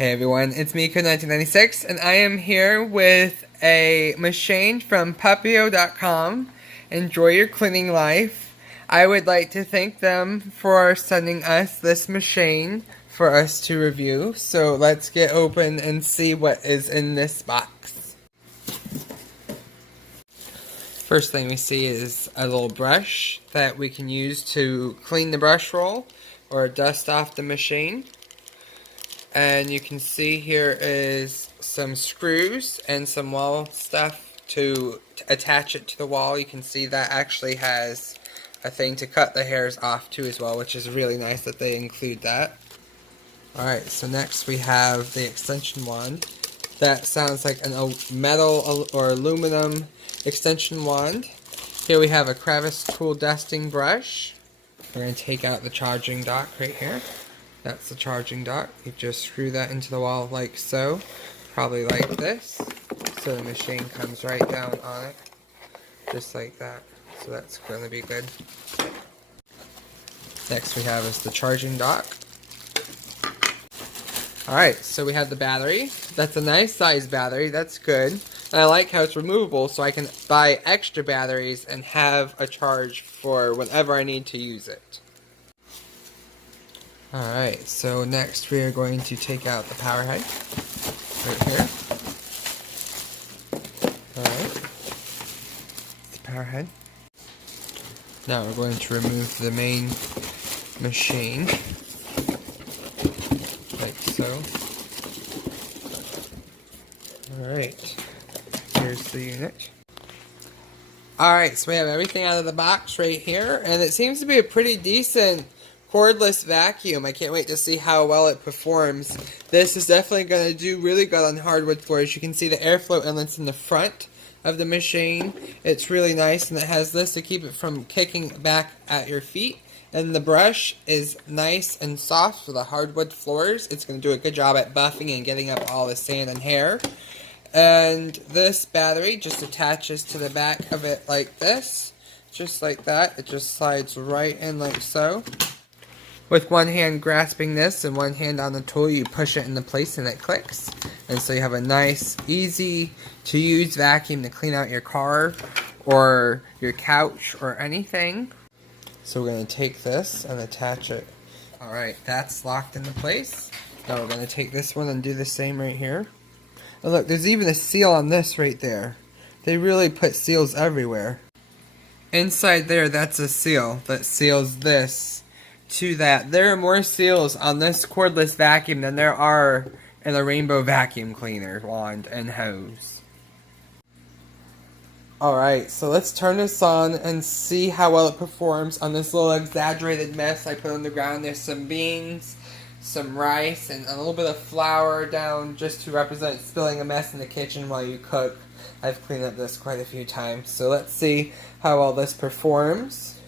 Hey everyone, it's me, 1996, and I am here with a machine from Puppyoo.com. Enjoy your cleaning life. I would like to thank them for sending us this machine for us to review. So let's get open and see what is in this box. First thing we see is a little brush that we can use to clean the brush roll or dust off the machine. And you can see here is some screws and some wall stuff to attach it to the wall. You can see that actually has a thing to cut the hairs off too as well, which is really nice that they include that. Alright, so next we have the extension wand. That sounds like a metal or aluminum extension wand. Here we have a crevice tool dusting brush. We're going to take out the charging dock right here. That's the charging dock. You just screw that into the wall like so. Probably like this. So the machine comes right down on it. Just like that. So that's going to be good. Next we have is the charging dock. Alright, so we have the battery. That's a nice size battery. That's good. And I like how it's removable so I can buy extra batteries and have a charge for whenever I need to use it. Alright, so next we are going to take out the power head, right here. Alright, the power head. Now we're going to remove the main machine, like so. Alright, here's the unit. Alright, so we have everything out of the box right here, and it seems to be a pretty decent cordless vacuum. I can't wait to see how well it performs. This is definitely going to do really good on hardwood floors. You can see the airflow inlets in the front of the machine. It's really nice, and it has this to keep it from kicking back at your feet. And the brush is nice and soft for the hardwood floors. It's going to do a good job at buffing and getting up all the sand and hair. And this battery just attaches to the back of it like this. Just like that. It just slides right in like so. With one hand grasping this and one hand on the tool, you push it into place and it clicks. And so you have a nice, easy to use vacuum to clean out your car or your couch or anything. So we're going to take this and attach it. Alright, that's locked into place. Now we're going to take this one and do the same right here. And look, there's even a seal on this right there. They really put seals everywhere. Inside there, that's a seal that seals this to that. There are more seals on this cordless vacuum than there are in a rainbow vacuum cleaner wand and hose. Alright, so let's turn this on and see how well it performs on this little exaggerated mess I put on the ground. There's some beans, some rice, and a little bit of flour down just to represent spilling a mess in the kitchen while you cook. I've cleaned up this quite a few times, so let's see how well this performs.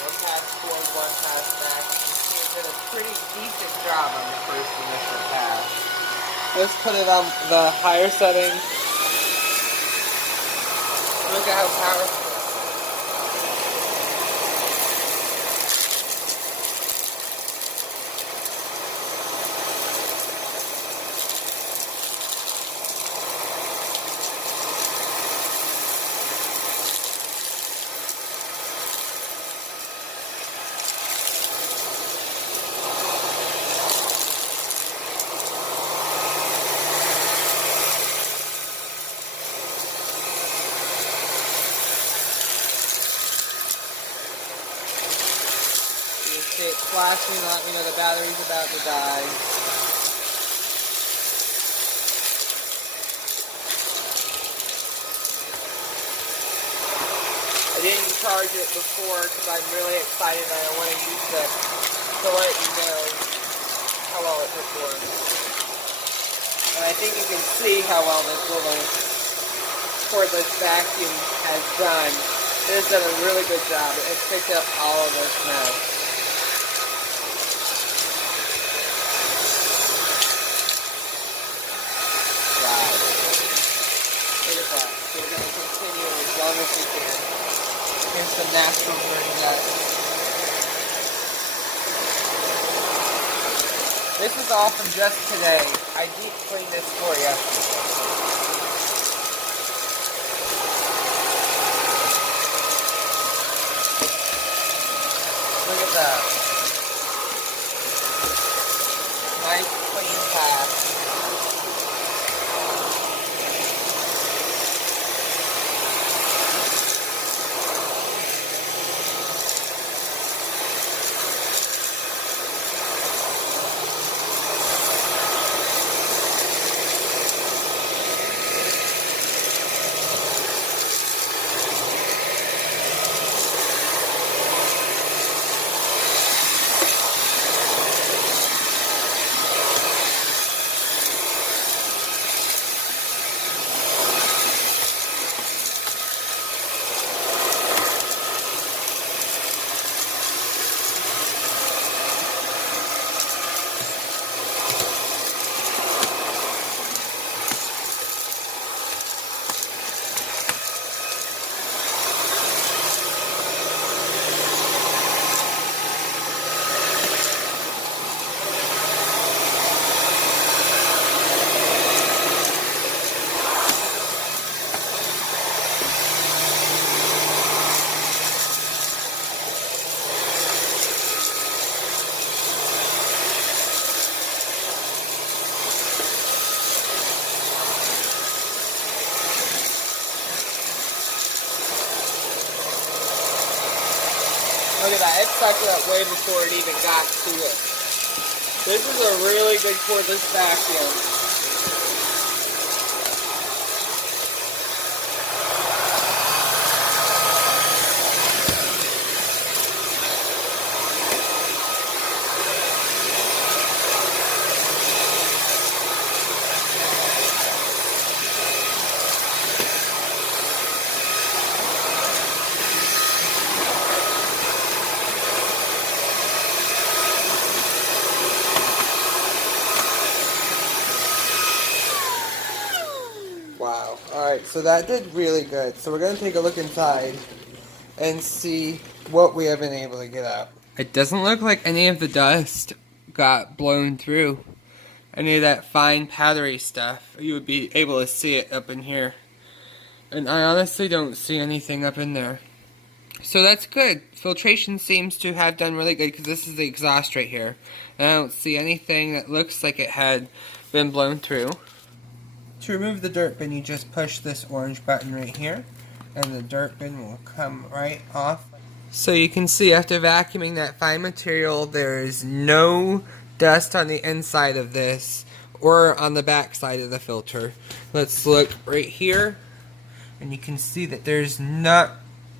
One pass forward, one pass back. You can see it did a pretty decent job on the first initial pass. Let's put it on the higher setting. Look at how powerful. It's flashing, let me know the battery's about to die. I didn't charge it before because I'm really excited and I want to use it to let you know how well it performs. And I think you can see how well this little cordless vacuum has done. It has done a really good job. It has picked up all of this mess. This is all from just today. I deep cleaned this for you. Look at that. Nice clean path. Look at that, it sucked it up way before it even got to it. This is a really good cordless vacuum. Wow. Alright, so that did really good. So we're going to take a look inside and see what we have been able to get out. It doesn't look like any of the dust got blown through. Any of that fine powdery stuff. You would be able to see it up in here. And I honestly don't see anything up in there. So that's good. Filtration seems to have done really good because this is the exhaust right here. And I don't see anything that looks like it had been blown through. To remove the dirt bin, you just push this orange button right here, and the dirt bin will come right off. So you can see after vacuuming that fine material, there is no dust on the inside of this or on the back side of the filter. Let's look right here, and you can see that there's not,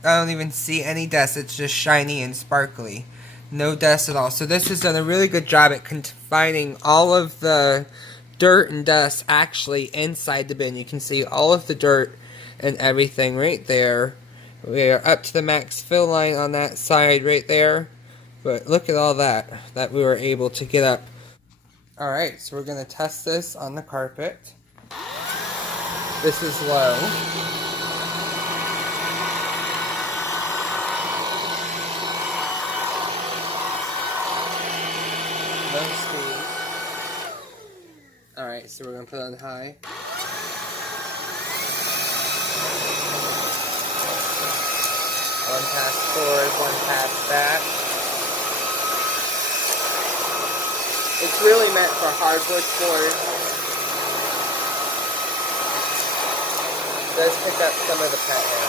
I don't even see any dust. It's just shiny and sparkly. No dust at all. So this has done a really good job at confining all of the dirt and dust actually inside the bin. You can see all of the dirt and everything right there. We are up to the max fill line on that side right there. But look at all that we were able to get up. Alright, so we're going to test this on the carpet. This is low. No speed. Alright, so we're going to put it on high. One pass forward, one pass back. It's really meant for hardwood floors. It does pick up some of the pet hair.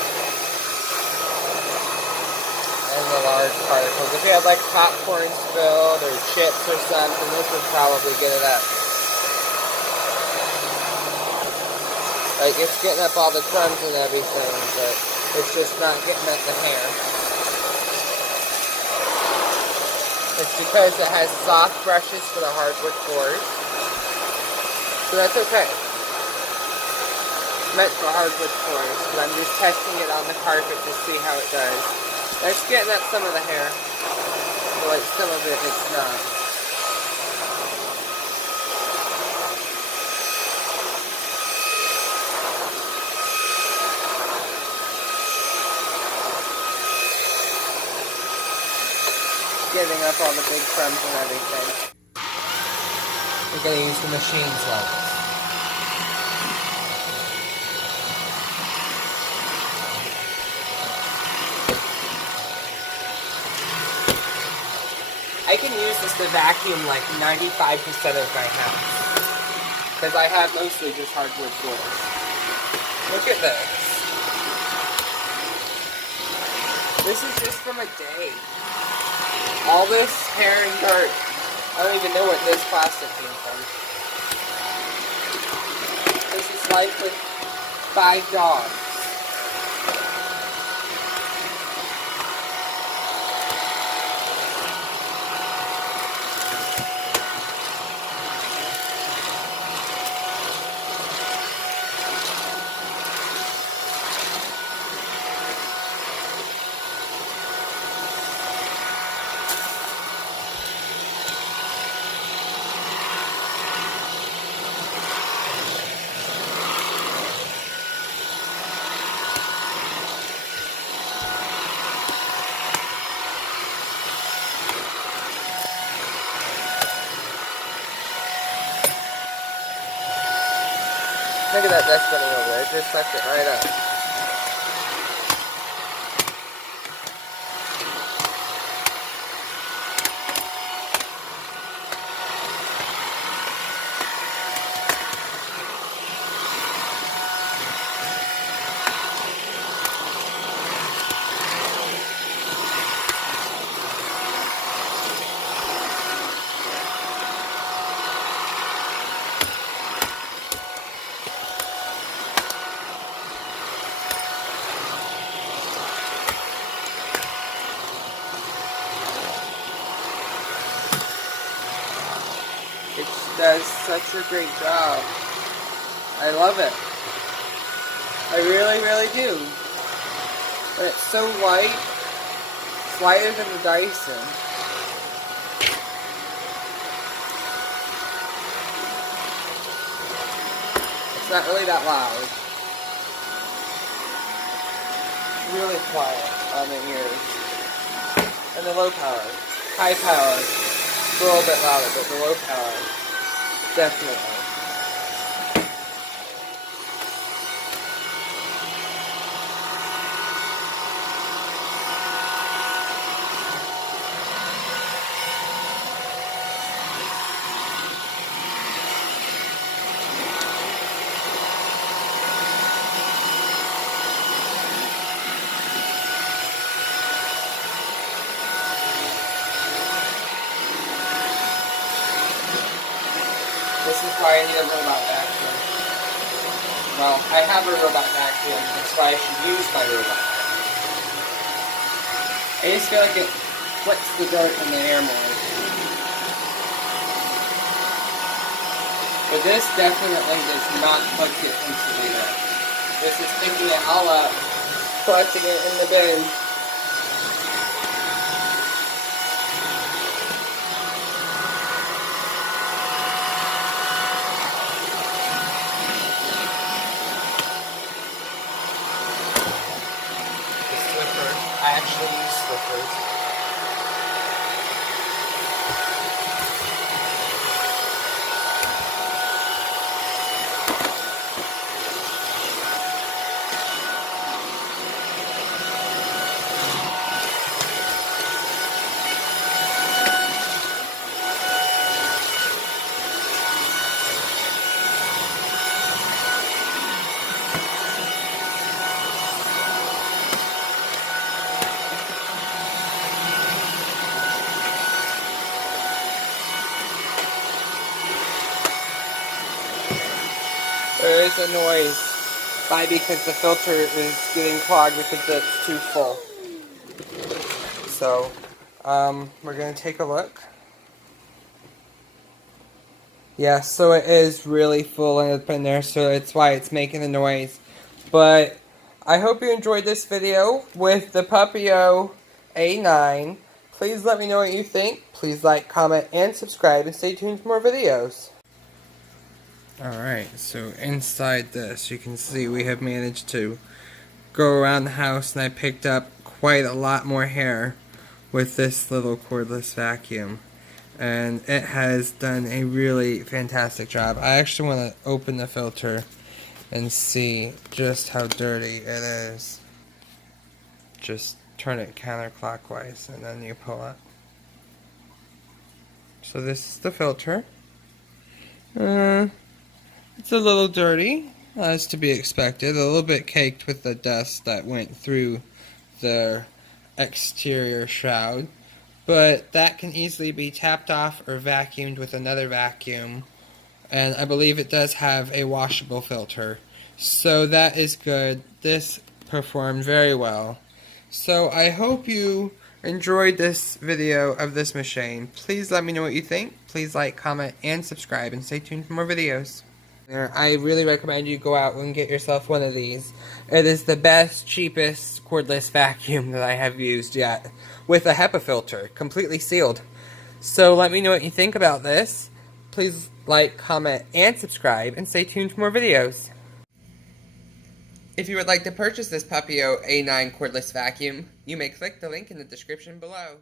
And the large particles. If you had like popcorn spilled or chips or something, this would probably get it up. Like, it's getting up all the crumbs and everything, but it's just not getting at the hair. It's because it has soft brushes for the hardwood floors. So that's okay. It's meant for hardwood floors, but I'm just testing it on the carpet to see how it does. It's getting at some of the hair. But like some of it, it's not. Getting up all the big crumbs and everything. We're going to use the machine's levels. I can use this to vacuum like 95% of my house. Because I have mostly just hardwood floors. Look at this. This is just from a day. All this hair and dirt. I don't even know what this plastic came from. This is life with 5 dogs. Look at that dust bunny over there. It just sucked it right up. It does such a great job. I love it. I really, really do. And it's so light. It's lighter than the Dyson. It's not really that loud. Really quiet on the ears. And the low power. High power. A little bit louder, but the low power, definitely. This is why I need a robot vacuum. Well, I have a robot vacuum, that's why I should use my robot vacuum. I just feel like it flicks the dirt in the air more. But this definitely does not flick it into the air. This is picking it all up, collecting it in the bin. I actually use slippers. There is a noise. Why? Because the filter is getting clogged because it's too full. So, we're going to take a look. Yeah, so it is really full up in there, so it's why it's making the noise. But I hope you enjoyed this video with the Puppyoo A9. Please let me know what you think. Please like, comment, and subscribe, and stay tuned for more videos. Alright, so inside this, you can see we have managed to go around the house, and I picked up quite a lot more hair with this little cordless vacuum. and it has done a really fantastic job. I actually want to open the filter and see just how dirty it is. Just turn it counterclockwise and then you pull it. So this is the filter. It's a little dirty, as to be expected. A little bit caked with the dust that went through the exterior shroud. But that can easily be tapped off or vacuumed with another vacuum. And I believe it does have a washable filter. So that is good. This performed very well. So I hope you enjoyed this video of this machine. Please let me know what you think. Please like, comment, and subscribe, and stay tuned for more videos. I really recommend you go out and get yourself one of these. It is the best, cheapest cordless vacuum that I have used yet, with a Hepa filter, completely sealed. So let me know what you think about this. Please like, comment, and subscribe, and stay tuned for more videos. If you would like to purchase this Puppyoo A9 cordless vacuum, you may click the link in the description below.